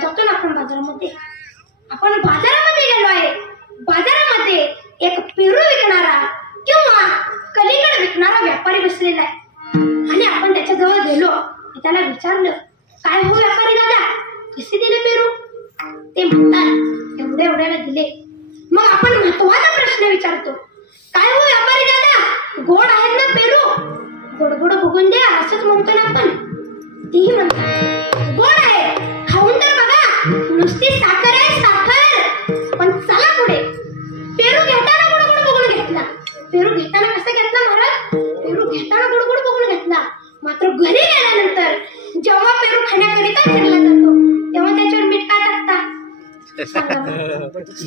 जातो ना आपण बाजारामध्ये. आपण बाजारामध्ये गेलो आहे. बाजारामध्ये एक पेरू विकणारा किंवा कलिंगड विकणारा व्यापारी बसलेला आहे आणि आपण त्याच्याजवळ गेलो. त्याला विचारलं, काय हो व्यापारी दादा, कसे दिले पेरू? ते म्हणतात, एवढ्या एवढ्याला दिले. मग आपण महत्वाचा प्रश्न विचारतो, काय हो व्यापारी दादा, गोड आहेत ना पेरू? गोड गोड बघून द्या असंच म्हणतो ना आपण. तेही म्हणतात, गोड आहे, खाऊन तर बघा, नुसती साखर आहे साखर. पण चला पुढे. पेरू घेताना गोड गोड बघून घेतला. पेरू घेताना कसं घेतला महाराज? पेरू घेताना गोड गोड बघून घेतला. मात्र घरी गेल्यानंतर जेव्हा पेरू खाण्याकरिता ठेवला जातो तेव्हा त्याच्यावर मीठ का टाकता?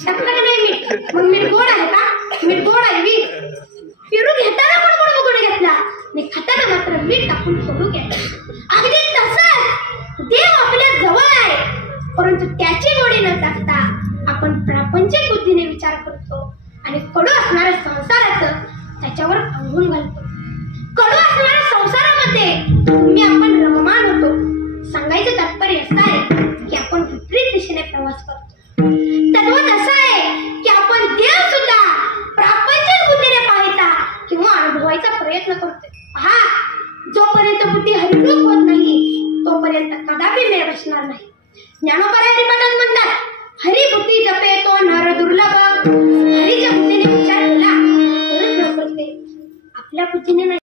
टाकता का नाही मीठ? मग मीठ गोड आहे का? मीठ गोड आहे मी. पेरू घेताना गोड गोड बघून घेतला आणि खाताना मात्र मीठ टाकून फोडू घेतला. अगदी तसंच देव आपल्या जवळ आहे, परंतु त्याची गोडी न टाकता आपण प्रापंचिक बुद्धीने विचार करतो आणि कडू असणाऱ्या संसाराचं त्याच्यावर अंगून घालतो. कडू असणाऱ्या संसारामध्ये तुम्ही आपण रममान होतो. सांगायचं तात्पर्य असं आहे की आपण विपरीत दिशेने प्रवास करतो. तद्वत असं आहे की आपण देव सुद्धा प्रापंचिक बुद्धीने पाहायचा किंवा अनुभवायचा प्रयत्न करतोय. पहा, जोपर्यंत बुद्धी हरिभूत होत नाही तोपर्यंत कदापि मेळ बसणार नाही. ज्ञानोबा हरिपाठात म्हणतात, हरी बुद्धी जपे तो नर दुर्लभ. हरीच्या बुद्धीने विचार केला तरच लवकर ते आपल्या बुद्धीने नाही.